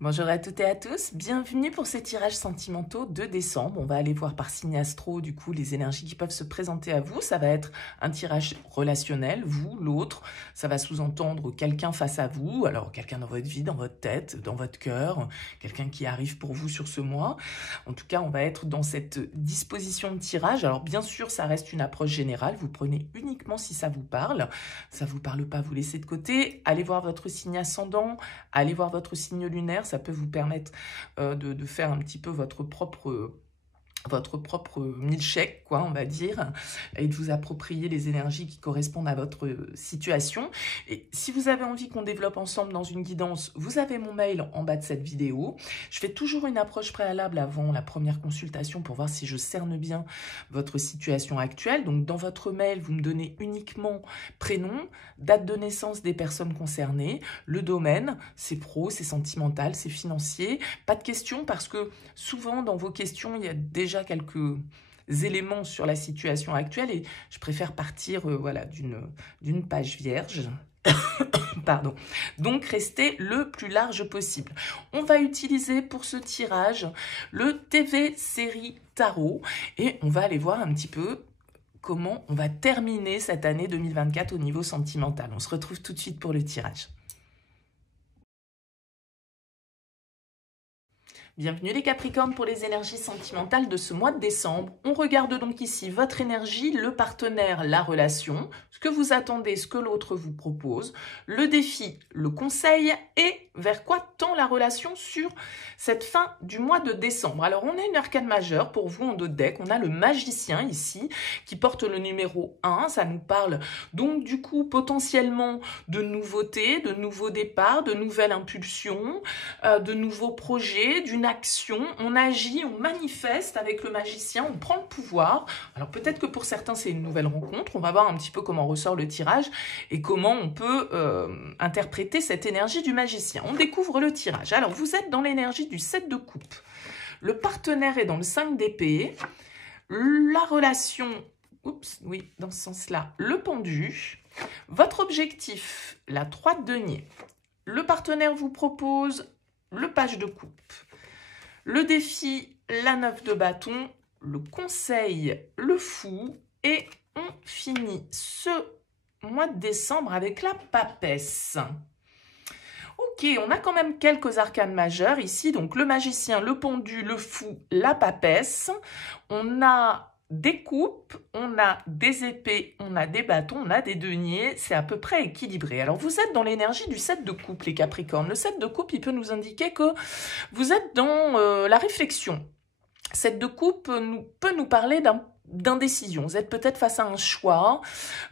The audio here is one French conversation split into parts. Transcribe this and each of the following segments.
Bonjour à toutes et à tous, bienvenue pour ces tirages sentimentaux de décembre. On va aller voir par signe astro du coup les énergies qui peuvent se présenter à vous. Ça va être un tirage relationnel, vous, l'autre. Ça va sous-entendre quelqu'un face à vous, alors quelqu'un dans votre vie, dans votre tête, dans votre cœur, quelqu'un qui arrive pour vous sur ce mois. En tout cas, on va être dans cette disposition de tirage. Alors bien sûr, ça reste une approche générale. Vous prenez uniquement si ça vous parle. Ça vous parle pas, vous laissez de côté. Allez voir votre signe ascendant, allez voir votre signe lunaire. Ça peut vous permettre de faire un petit peu votre propre milkshake, quoi, on va dire, et de vous approprier les énergies qui correspondent à votre situation. Et si vous avez envie qu'on développe ensemble dans une guidance, vous avez mon mail en bas de cette vidéo. Je fais toujours une approche préalable avant la première consultation pour voir si je cerne bien votre situation actuelle. Donc, dans votre mail, vous me donnez uniquement prénom, date de naissance des personnes concernées, le domaine, c'est pro, c'est sentimental, c'est financier. Pas de questions parce que souvent, dans vos questions, il y a déjà quelques éléments sur la situation actuelle et je préfère partir voilà, d'une page vierge. Pardon. Donc, restez le plus large possible. On va utiliser pour ce tirage le TV Série Tarot et on va aller voir un petit peu comment on va terminer cette année 2024 au niveau sentimental. On se retrouve tout de suite pour le tirage. Bienvenue les Capricornes pour les énergies sentimentales de ce mois de décembre. On regarde donc ici votre énergie, le partenaire, la relation, ce que vous attendez, ce que l'autre vous propose, le défi, le conseil et vers quoi tend la relation sur cette fin du mois de décembre. Alors on a une arcane majeure pour vous en 2 decks, on a le magicien ici qui porte le numéro 1, ça nous parle donc du coup potentiellement de nouveautés, de nouveaux départs, de nouvelles impulsions, de nouveaux projets, d'une action, on agit, on manifeste avec le magicien, on prend le pouvoir. Alors peut-être que pour certains c'est une nouvelle rencontre, on va voir un petit peu comment ressort le tirage et comment on peut interpréter cette énergie du magicien. On découvre le tirage. Alors vous êtes dans l'énergie du 7 de coupe, le partenaire est dans le 5 d'épée, la relation, oups, oui, dans ce sens-là, le pendu, votre objectif, la 3 de denier, le partenaire vous propose le page de coupe, le défi, la 9 de bâton, le conseil, le fou, et on finit ce mois de décembre avec la papesse. Ok, on a quand même quelques arcanes majeures ici, donc le magicien, le pendu, le fou, la papesse. On a des coupes, on a des épées, on a des bâtons, on a des deniers, c'est à peu près équilibré. Alors vous êtes dans l'énergie du 7 de coupe, les Capricornes. Le 7 de coupe, il peut nous indiquer que vous êtes dans la réflexion. 7 de coupe peut nous parler d'indécision. Vous êtes peut-être face à un choix,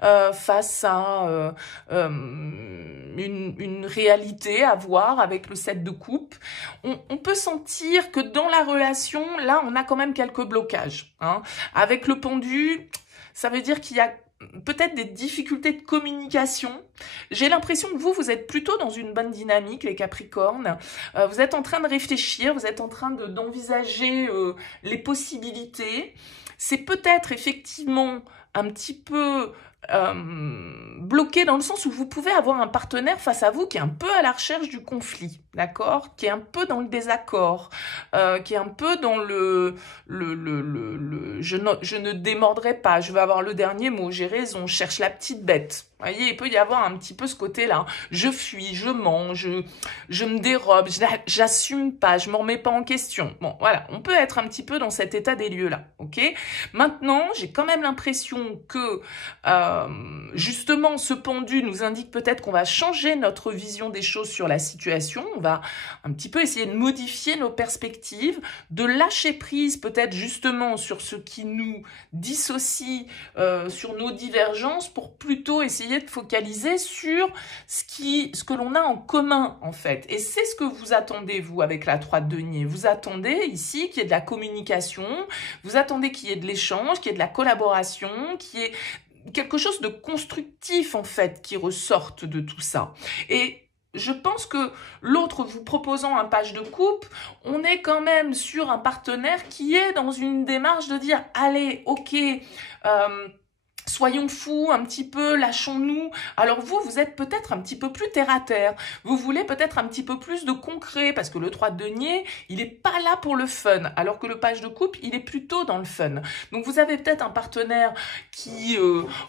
face à une réalité à voir avec le 7 de coupe. On peut sentir que dans la relation, là, on a quand même quelques blocages. Hein. Avec le pendu, ça veut dire qu'il y a peut-être des difficultés de communication. J'ai l'impression que vous êtes plutôt dans une bonne dynamique, les Capricornes. Vous êtes en train de réfléchir, vous êtes en train d'envisager les possibilités. C'est peut-être effectivement un petit peu bloqué dans le sens où vous pouvez avoir un partenaire face à vous qui est un peu à la recherche du conflit, d'accord, qui est un peu dans le désaccord, qui est un peu dans je ne démordrai pas, je veux avoir le dernier mot, j'ai raison, je cherche la petite bête. Vous voyez, il peut y avoir un petit peu ce côté-là. Je fuis, je mens, je me dérobe, j'assume pas, je m'en remets pas en question. Bon, voilà, on peut être un petit peu dans cet état des lieux-là, ok? Maintenant, j'ai quand même l'impression que, justement, ce pendu nous indique peut-être qu'on va changer notre vision des choses sur la situation. On va un petit peu essayer de modifier nos perspectives, de lâcher prise peut-être justement sur ce qui nous dissocie, sur nos divergences pour plutôt essayer de focaliser sur ce que l'on a en commun en fait. Et c'est ce que vous attendez vous avec la 3 de denier. Vous attendez ici qu'il y ait de la communication, vous attendez qu'il y ait de l'échange, qu'il y ait de la collaboration, qu'il y ait quelque chose de constructif en fait qui ressorte de tout ça. Et je pense que l'autre vous proposant un page de coupe, on est quand même sur un partenaire qui est dans une démarche de dire allez, ok, soyons fous un petit peu, lâchons-nous. Alors vous, vous êtes peut-être un petit peu plus terre à terre. Vous voulez peut-être un petit peu plus de concret parce que le 3 de denier, il n'est pas là pour le fun. Alors que le page de coupe, il est plutôt dans le fun. Donc vous avez peut-être un partenaire qui,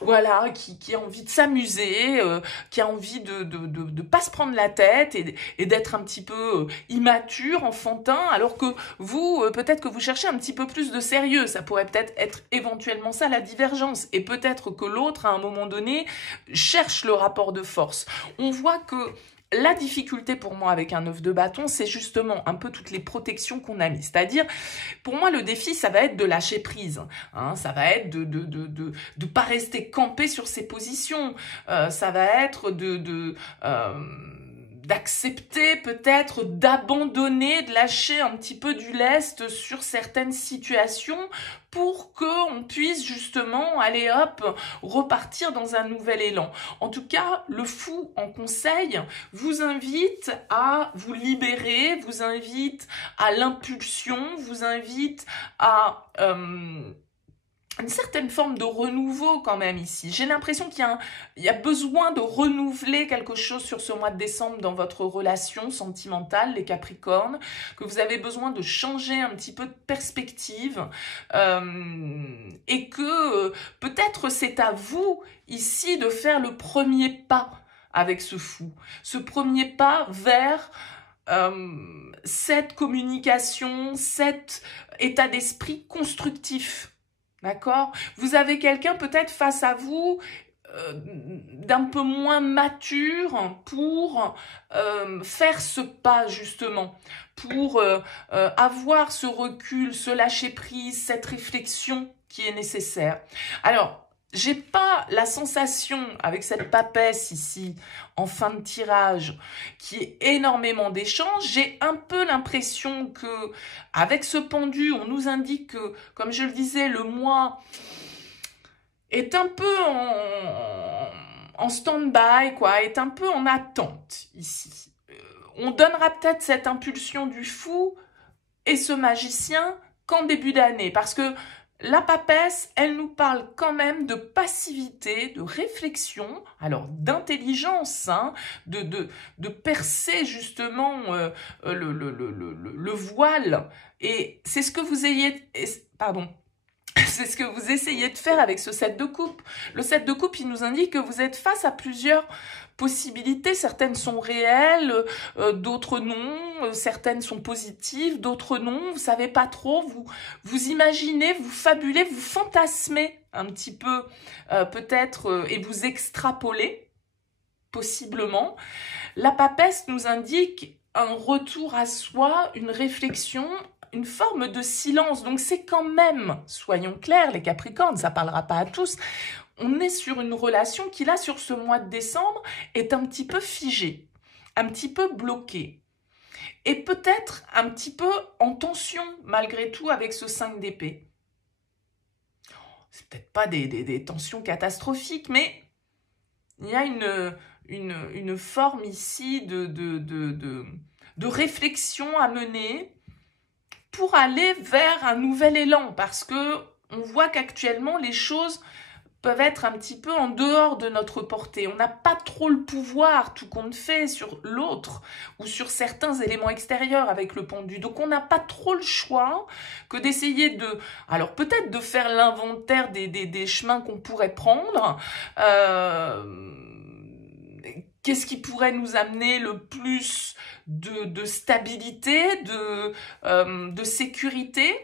voilà, qui a envie de s'amuser, qui a envie de pas se prendre la tête et d'être un petit peu immature, enfantin. Alors que vous, peut-être que vous cherchez un petit peu plus de sérieux. Ça pourrait peut-être être éventuellement ça la divergence. Et peut-être que l'autre, à un moment donné, cherche le rapport de force. On voit que la difficulté pour moi avec un 9 de bâton, c'est justement un peu toutes les protections qu'on a mis. C'est-à-dire, pour moi, le défi, ça va être de lâcher prise. Hein, ça va être de pas rester campé sur ses positions. Ça va être d'accepter peut-être, d'abandonner, de lâcher un petit peu du lest sur certaines situations pour qu'on puisse justement, allez hop, repartir dans un nouvel élan. En tout cas, le fou en conseil vous invite à vous libérer, vous invite à l'impulsion, vous invite à une certaine forme de renouveau quand même ici. J'ai l'impression qu'il y a besoin de renouveler quelque chose sur ce mois de décembre dans votre relation sentimentale, les Capricornes, que vous avez besoin de changer un petit peu de perspective et que peut-être c'est à vous ici de faire le premier pas avec ce fou. Ce premier pas vers cette communication, cet état d'esprit constructif. D'accord? Vous avez quelqu'un peut-être face à vous d'un peu moins mature pour faire ce pas justement, pour avoir ce recul, ce lâcher-prise, cette réflexion qui est nécessaire. Alors, j'ai pas la sensation, avec cette papesse ici, en fin de tirage, qui est énormément d'échanges, j'ai un peu l'impression que, avec ce pendu, on nous indique que, comme je le disais, le mois est un peu en stand-by, quoi, est un peu en attente ici. On donnera peut-être cette impulsion du fou et ce magicien qu'en début d'année, parce que la papesse, elle nous parle quand même de passivité, de réflexion, alors d'intelligence, hein, de percer justement le voile. Et c'est ce que vous ayez... Pardon. C'est ce que vous essayez de faire avec ce 7 de coupe. Le 7 de coupe, il nous indique que vous êtes face à plusieurs possibilités. Certaines sont réelles, d'autres non. Certaines sont positives, d'autres non. Vous savez pas trop. Vous imaginez, vous fabulez, vous fantasmez un petit peu peut-être et vous extrapolez possiblement. La papesse nous indique un retour à soi, une réflexion, une forme de silence. Donc c'est quand même, soyons clairs les Capricornes, ça parlera pas à tous, on est sur une relation qui là sur ce mois de décembre est un petit peu figée, un petit peu bloquée et peut-être un petit peu en tension malgré tout avec ce 5 d'épée. C'est peut-être pas des tensions catastrophiques, mais il y a une forme ici de réflexion à mener pour aller vers un nouvel élan, parce que on voit qu'actuellement les choses peuvent être un petit peu en dehors de notre portée. On n'a pas trop le pouvoir, tout compte fait, sur l'autre ou sur certains éléments extérieurs avec le pendu. Donc on n'a pas trop le choix que d'essayer de... Alors peut-être de faire l'inventaire des chemins qu'on pourrait prendre. Qu'est-ce qui pourrait nous amener le plus de stabilité, de sécurité?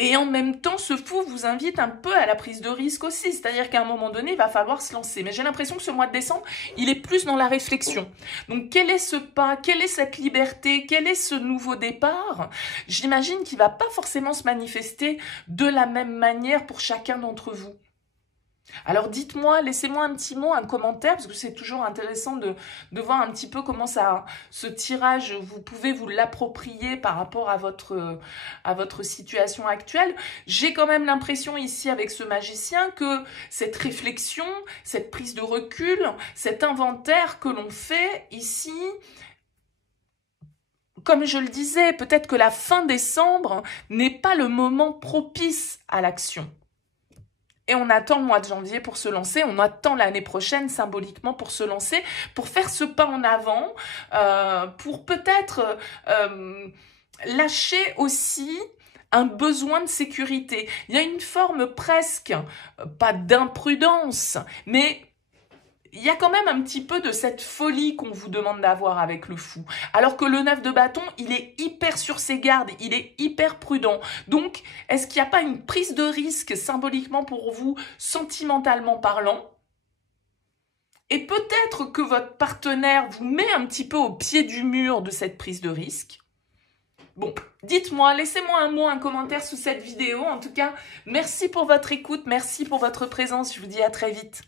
Et en même temps, ce fou vous invite un peu à la prise de risque aussi. C'est-à-dire qu'à un moment donné, il va falloir se lancer. Mais j'ai l'impression que ce mois de décembre, il est plus dans la réflexion. Donc, quel est ce pas? Quelle est cette liberté? Quel est ce nouveau départ? J'imagine qu'il ne va pas forcément se manifester de la même manière pour chacun d'entre vous. Alors dites-moi, laissez-moi un petit mot, un commentaire, parce que c'est toujours intéressant de voir un petit peu comment ce tirage, vous pouvez vous l'approprier par rapport à votre situation actuelle. J'ai quand même l'impression ici avec ce magicien que cette réflexion, cette prise de recul, cet inventaire que l'on fait ici, comme je le disais, peut-être que la fin décembre n'est pas le moment propice à l'action. et on attend le mois de janvier pour se lancer, on attend l'année prochaine symboliquement pour se lancer, pour faire ce pas en avant, pour peut-être lâcher aussi un besoin de sécurité. Il y a une forme presque, pas d'imprudence, mais il y a quand même un petit peu de cette folie qu'on vous demande d'avoir avec le fou. Alors que le 9 de bâton, il est hyper sur ses gardes, il est hyper prudent. Donc, est-ce qu'il n'y a pas une prise de risque symboliquement pour vous, sentimentalement parlant? Et peut-être que votre partenaire vous met un petit peu au pied du mur de cette prise de risque. Bon, dites-moi, laissez-moi un mot, un commentaire sous cette vidéo. En tout cas, merci pour votre écoute, merci pour votre présence. Je vous dis à très vite.